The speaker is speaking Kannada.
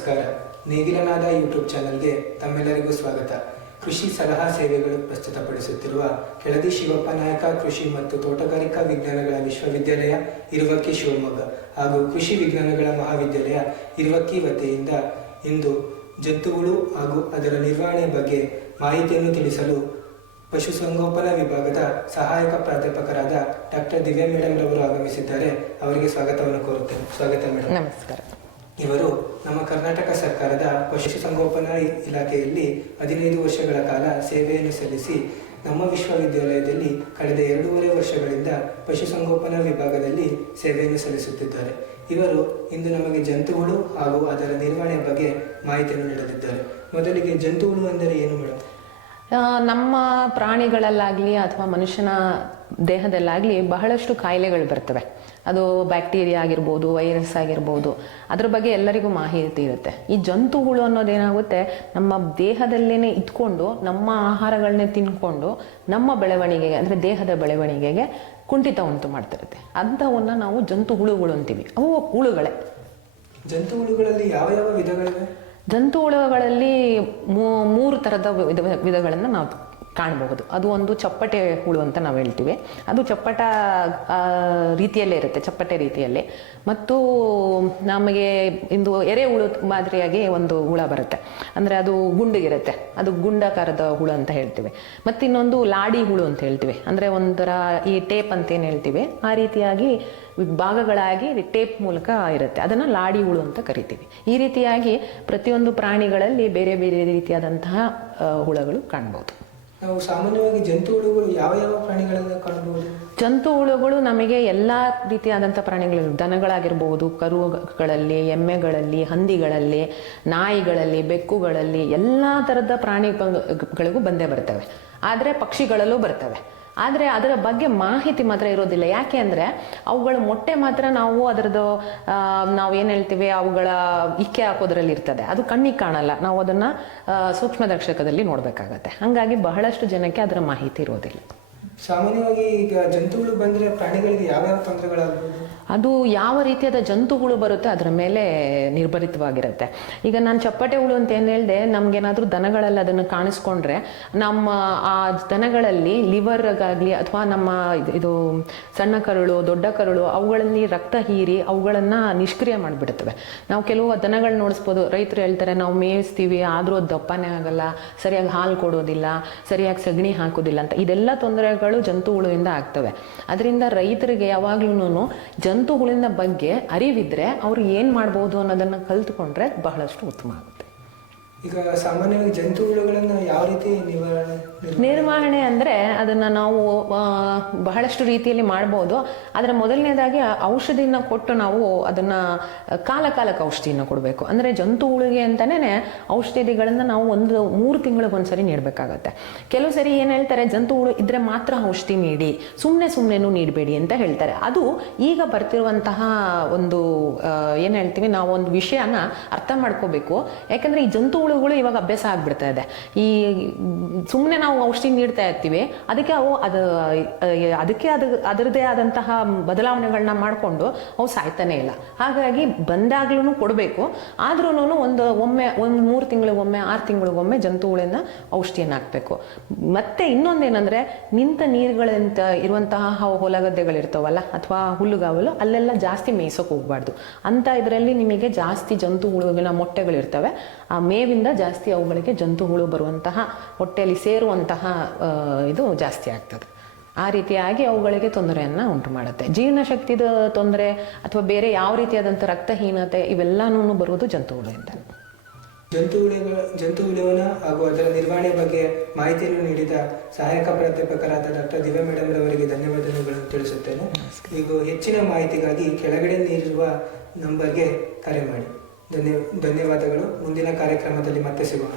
ನಮಸ್ಕಾರ. ನೇಗಿಲನಾದ ಯೂಟ್ಯೂಬ್ ಚಾನೆಲ್ಗೆ ತಮ್ಮೆಲ್ಲರಿಗೂ ಸ್ವಾಗತ. ಕೃಷಿ ಸಲಹಾ ಸೇವೆಗಳು ಪ್ರಸ್ತುತಪಡಿಸುತ್ತಿರುವ ಕೆಳದಿ ಶಿವಪ್ಪ ನಾಯಕ ಕೃಷಿ ಮತ್ತು ತೋಟಗಾರಿಕಾ ವಿಜ್ಞಾನಗಳ ವಿಶ್ವವಿದ್ಯಾಲಯ ಇರುವಕ್ಕಿ ಶಿವಮೊಗ್ಗ ಹಾಗೂ ಕೃಷಿ ವಿಜ್ಞಾನಗಳ ಮಹಾವಿದ್ಯಾಲಯ ಇರುವಕ್ಕಿ ವತಿಯಿಂದ ಇಂದು ಜಂತುಹುಳು ಹಾಗೂ ಅದರ ನಿರ್ವಹಣೆ ಬಗ್ಗೆ ಮಾಹಿತಿಯನ್ನು ತಿಳಿಸಲು ಪಶುಸಂಗೋಪನಾ ವಿಭಾಗದ ಸಹಾಯಕ ಪ್ರಾಧ್ಯಾಪಕರಾದ ಡಾಕ್ಟರ್ ದಿವ್ಯಾ ಮೇಡಮ್ ರವರು ಆಗಮಿಸಿದ್ದಾರೆ. ಅವರಿಗೆ ಸ್ವಾಗತವನ್ನು ಕೋರುತ್ತೇನೆ. ಸ್ವಾಗತ ಮೇಡಮ್. ನಮಸ್ಕಾರ. ಇವರು ನಮ್ಮ ಕರ್ನಾಟಕ ಸರ್ಕಾರದ ಪಶುಸಂಗೋಪನಾ ಇಲಾಖೆಯಲ್ಲಿ 15 ವರ್ಷಗಳ ಕಾಲ ಸೇವೆಯನ್ನು ಸಲ್ಲಿಸಿ ನಮ್ಮ ವಿಶ್ವವಿದ್ಯಾಲಯದಲ್ಲಿ ಕಳೆದ 2.5 ವರ್ಷಗಳಿಂದ ಪಶುಸಂಗೋಪನಾ ವಿಭಾಗದಲ್ಲಿ ಸೇವೆಯನ್ನು ಸಲ್ಲಿಸುತ್ತಿದ್ದಾರೆ. ಇವರು ಇಂದು ನಮಗೆ ಜಂತುಹುಳು ಹಾಗೂ ಅದರ ನಿರ್ವಹಣೆ ಬಗ್ಗೆ ಮಾಹಿತಿಯನ್ನು ನೀಡಲಿದ್ದಾರೆ. ಮೊದಲಿಗೆ ಜಂತುಹುಳು ಅಂದರೆ ಏನು ಮೇಡಮ್? ನಮ್ಮ ಪ್ರಾಣಿಗಳಲ್ಲಾಗಲಿ ಅಥವಾ ಮನುಷ್ಯನ ದೇಹದಲ್ಲಾಗಲಿ ಬಹಳಷ್ಟು ಕಾಯಿಲೆಗಳು ಬರ್ತವೆ. ಅದು ಬ್ಯಾಕ್ಟೀರಿಯಾ ಆಗಿರ್ಬೋದು, ವೈರಸ್ ಆಗಿರ್ಬೋದು, ಅದ್ರ ಬಗ್ಗೆ ಎಲ್ಲರಿಗೂ ಮಾಹಿತಿ ಇರುತ್ತೆ. ಈ ಜಂತುಹುಳು ಅನ್ನೋದೇನಾಗುತ್ತೆ, ನಮ್ಮ ದೇಹದಲ್ಲೇನೆ ಇದ್ಕೊಂಡು ನಮ್ಮ ಆಹಾರಗಳನ್ನೇ ತಿನ್ಕೊಂಡು ನಮ್ಮ ಬೆಳವಣಿಗೆಗೆ ಅಂದರೆ ದೇಹದ ಬೆಳವಣಿಗೆಗೆ ಕುಂಠಿತ ಉಂಟು ಮಾಡ್ತಿರುತ್ತೆ. ಅಂಥವನ್ನ ನಾವು ಜಂತುಹುಳುಗಳು ಅಂತೀವಿ. ಅವು ಹುಳುಗಳೇ. ಜಂತುಹುಳುಗಳಲ್ಲಿ ಯಾವ ಯಾವ ವಿಧಗಳಿವೆ? ಜಂತುಹುಳುಗಳಲ್ಲಿ 3 ಥರದ ವಿಧಗಳನ್ನು ನಾವು ಕಾಣಬಹುದು. ಅದು ಒಂದು ಚಪ್ಪಟೆ ಹುಳು ಅಂತ ನಾವು ಹೇಳ್ತೀವಿ. ಅದು ಚಪ್ಪಟ ರೀತಿಯಲ್ಲೇ ಇರುತ್ತೆ, ಚಪ್ಪಟೆ ರೀತಿಯಲ್ಲಿ. ಮತ್ತು ನಮಗೆ ಇಂದು ಎರೆಹುಳು ಮಾದರಿಯಾಗಿ ಒಂದು ಹುಳ ಬರುತ್ತೆ, ಅಂದರೆ ಅದು ಗುಂಡಿಗಿರುತ್ತೆ, ಅದು ಗುಂಡಾಕಾರದ ಹುಳು ಅಂತ ಹೇಳ್ತೀವಿ. ಮತ್ತು ಇನ್ನೊಂದು ಲಾಡಿ ಹುಳು ಅಂತ ಹೇಳ್ತೀವಿ, ಅಂದರೆ ಒಂಥರ ಈ ಟೇಪ್ ಅಂತ ಏನು ಹೇಳ್ತೀವಿ ಆ ರೀತಿಯಾಗಿ ಭಾಗಗಳಾಗಿ ಟೇಪ್ ಮೂಲಕ ಇರುತ್ತೆ, ಅದನ್ನು ಲಾಡಿ ಹುಳು ಅಂತ ಕರಿತೀವಿ. ಈ ರೀತಿಯಾಗಿ ಪ್ರತಿಯೊಂದು ಪ್ರಾಣಿಗಳಲ್ಲಿ ಬೇರೆ ಬೇರೆ ರೀತಿಯಾದಂತಹ ಹುಳುಗಳು ಕಾಣ್ಬೋದು. ನಾವು ಸಾಮಾನ್ಯವಾಗಿ ಜಂತುಹುಳುಗಳು ಯಾವ ಯಾವ ಪ್ರಾಣಿಗಳನ್ನು ಕಾಣಬಹುದು? ಜಂತುಹುಳುಗಳು ನಮಗೆ ಎಲ್ಲ ರೀತಿಯಾದಂಥ ಪ್ರಾಣಿಗಳು, ದನಗಳಾಗಿರ್ಬೋದು, ಕರುಗಳಲ್ಲಿ, ಎಮ್ಮೆಗಳಲ್ಲಿ, ಹಂದಿಗಳಲ್ಲಿ, ನಾಯಿಗಳಲ್ಲಿ, ಬೆಕ್ಕುಗಳಲ್ಲಿ, ಎಲ್ಲ ಥರದ ಪ್ರಾಣಿಗಳಿಗೂ ಬಂದೇ ಬರ್ತವೆ. ಆದರೆ ಪಕ್ಷಿಗಳಲ್ಲೂ ಬರ್ತವೆ. ಆದರೆ ಅದರ ಬಗ್ಗೆ ಮಾಹಿತಿ ಮಾತ್ರ ಇರೋದಿಲ್ಲ. ಯಾಕೆ ಅಂದರೆ ಅವುಗಳ ಮೊಟ್ಟೆ ಮಾತ್ರ ನಾವು ಏನು ಹೇಳ್ತೀವಿ, ಅವುಗಳ ಇಕ್ಕೆ ಹಾಕೋದ್ರಲ್ಲಿ ಇರ್ತದೆ, ಅದು ಕಣ್ಣಿಗೆ ಕಾಣಲ್ಲ. ನಾವು ಅದನ್ನು ಸೂಕ್ಷ್ಮದರ್ಶಕದಲ್ಲಿ ನೋಡಬೇಕಾಗತ್ತೆ. ಹಾಗಾಗಿ ಬಹಳಷ್ಟು ಜನಕ್ಕೆ ಅದರ ಮಾಹಿತಿ ಇರೋದಿಲ್ಲ. ಸಾಮಾನ್ಯವಾಗಿ ಈಗ ಜಂತುಹುಳು ಬಂದರೆ ಪ್ರಾಣಿಗಳಿಗೆ ಯಾವ್ಯಾವ ತೊಂದರೆಗಳಾಗ್ಬೋದು? ಅದು ಯಾವ ರೀತಿಯಾದ ಜಂತುಹುಳು ಬರುತ್ತೆ ಅದರ ಮೇಲೆ ನಿರ್ಭರಿತವಾಗಿರುತ್ತೆ. ಈಗ ನಾನು ಚಪ್ಪಟೆ ಹುಳು ಅಂತ ಏನು ಹೇಳಿದೆ, ನಮಗೇನಾದರೂ ದನಗಳಲ್ಲಿ ಅದನ್ನು ಕಾಣಿಸ್ಕೊಂಡ್ರೆ ನಮ್ಮ ಆ ದನಗಳಲ್ಲಿ ಲಿವರ್ಗಾಗಲಿ ಅಥವಾ ನಮ್ಮ ಇದು ಸಣ್ಣ ಕರುಳು, ದೊಡ್ಡ ಕರುಳು, ಅವುಗಳಲ್ಲಿ ರಕ್ತ ಹೀರಿ ಅವುಗಳನ್ನು ನಿಷ್ಕ್ರಿಯ ಮಾಡಿಬಿಡುತ್ತವೆ. ನಾವು ಕೆಲವು ದನಗಳು ನೋಡಿಸ್ಬೋದು, ರೈತರು ಹೇಳ್ತಾರೆ ನಾವು ಮೇಯಿಸ್ತೀವಿ ಆದರೂ ಅದು ದಪ್ಪನೇ ಆಗಲ್ಲ, ಸರಿಯಾಗಿ ಹಾಲು ಕೊಡೋದಿಲ್ಲ, ಸರಿಯಾಗಿ ಸಗಣಿ ಹಾಕೋದಿಲ್ಲ ಅಂತ. ಇದೆಲ್ಲ ತೊಂದರೆಗಳು ಜಂತುಹುಳುವಿಂದ ಆಗ್ತವೆ. ಅದರಿಂದ ರೈತರಿಗೆ ಯಾವಾಗ್ಲೂ ಜಂತುಹುಳಿನ ಬಗ್ಗೆ ಅರಿವಿದ್ರೆ ಅವರು ಏನ್ ಮಾಡ್ಬೋದು ಅನ್ನೋದನ್ನ ಕಲ್ತ್ಕೊಂಡ್ರೆ ಬಹಳಷ್ಟು ಉತ್ತಮ ಆಗುತ್ತೆ. ಈಗ ಸಾಮಾನ್ಯವಾಗಿ ಜಂತುಹುಳುಗಳನ್ನು ಯಾವ ರೀತಿ ನಿರ್ವಹಣೆ ಅಂದರೆ ಅದನ್ನು ನಾವು ಬಹಳಷ್ಟು ರೀತಿಯಲ್ಲಿ ಮಾಡ್ಬೋದು. ಆದರೆ ಮೊದಲನೇದಾಗಿ ಔಷಧಿನ ಕೊಟ್ಟು ನಾವು ಅದನ್ನು ಕಾಲಕ್ಕೆ ಔಷಧಿನ ಕೊಡಬೇಕು. ಅಂದರೆ ಜಂತುಹುಳಿಗೆ ಅಂತಲೇ ಔಷಧಿಗಳನ್ನು ನಾವು 3 ತಿಂಗಳಿಗೊಂದ್ಸರಿ ನೀಡಬೇಕಾಗತ್ತೆ. ಕೆಲವು ಸರಿ ಏನು ಹೇಳ್ತಾರೆ, ಜಂತುಹುಳು ಇದ್ರೆ ಮಾತ್ರ ಔಷಧಿ ನೀಡಿ, ಸುಮ್ಮನೆ ನೀಡಬೇಡಿ ಅಂತ ಹೇಳ್ತಾರೆ. ಅದು ಈಗ ಬರ್ತಿರುವಂತಹ ಒಂದು ಏನು ಹೇಳ್ತೀವಿ, ನಾವು ಒಂದು ವಿಷಯನ ಅರ್ಥ ಮಾಡ್ಕೋಬೇಕು. ಯಾಕಂದರೆ ಈ ಜಂತುಹುಳುಗಳು ಇವಾಗ ಅಭ್ಯಾಸ ಆಗ್ಬಿಡ್ತಾ ಇದೆ. ಈ ಸುಮ್ಮನೆ ನಾವು ಔಷಧಿ ನೀಡ್ತಾ ಇರ್ತೀವಿ, ಅದಕ್ಕೆ ಅದರದೇ ಆದಂತಹ ಬದಲಾವಣೆಗಳನ್ನ ಮಾಡಿಕೊಂಡು ಅವು ಸಾಯ್ತಾನೆ ಇಲ್ಲ. ಹಾಗಾಗಿ ಬಂದಾಗ್ಲೂ ಕೊಡಬೇಕು. ಆದ್ರೂ ಒಂದು 3 ತಿಂಗಳಿಗೊಮ್ಮೆ 6 ತಿಂಗಳಿಗೊಮ್ಮೆ ಜಂತುಹುಳಿನ ಔಷಧಿಯನ್ನು ಹಾಕಬೇಕು. ಮತ್ತೆ ಇನ್ನೊಂದೇನಂದ್ರೆ, ನಿಂತ ನೀರುಗಳಂತ ಇರುವಂತಹ ಹೊಲಗದ್ದೆಗಳಿರ್ತಾವಲ್ಲ ಅಥವಾ ಹುಲ್ಲುಗಾವಲು, ಅಲ್ಲೆಲ್ಲ ಜಾಸ್ತಿ ಮೇಯ್ಸೋಕೆ ಹೋಗ್ಬಾರ್ದು ಅಂತ. ಇದರಲ್ಲಿ ನಿಮಗೆ ಜಾಸ್ತಿ ಜಂತುಹುಳುಗಳ ಮೊಟ್ಟೆಗಳಿರ್ತವೆ. ಆ ಮೇವಿಂದ ಜಾಸ್ತಿ ಅವುಗಳಿಗೆ ಜಂತುಹುಳು ಬರುವಂತಹ, ಹೊಟ್ಟೆಯಲ್ಲಿ ಸೇರುವಂತಹ ಇದು ಜಾಸ್ತಿ ಆಗ್ತದೆ. ಆ ರೀತಿಯಾಗಿ ಅವುಗಳಿಗೆ ತೊಂದರೆಯನ್ನು ಉಂಟು ಮಾಡುತ್ತೆ. ಜೀರ್ಣಶಕ್ತಿದ ತೊಂದರೆ ಅಥವಾ ಬೇರೆ ಯಾವ ರೀತಿಯಾದಂಥ ರಕ್ತಹೀನತೆ ಇವೆಲ್ಲನೂ ಬರುವುದು ಜಂತುಹುಳಿಯಿಂದ. ಜಂತುಹುಳುವಿನ ಹಾಗೂ ಅದರ ನಿರ್ವಹಣೆ ಬಗ್ಗೆ ಮಾಹಿತಿಯನ್ನು ನೀಡಿದ ಸಹಾಯಕ ಪ್ರಾಧ್ಯಾಪಕರಾದ ಡಾಕ್ಟರ್ ದಿವ್ಯಾ ಮೇಡಮ್ ರವರಿಗೆ ಧನ್ಯವಾದಗಳನ್ನು ತಿಳಿಸುತ್ತೇನೆ. ಈಗ ಹೆಚ್ಚಿನ ಮಾಹಿತಿಗಾಗಿ ಕೆಳಗಡೆ ನೀಡಿರುವ ನಂಬರ್ಗೆ ಕರೆ ಮಾಡಿ. ಧನ್ಯವಾದಗಳು. ಮುಂದಿನ ಕಾರ್ಯಕ್ರಮದಲ್ಲಿ ಮತ್ತೆ ಸಿಗೋಣ.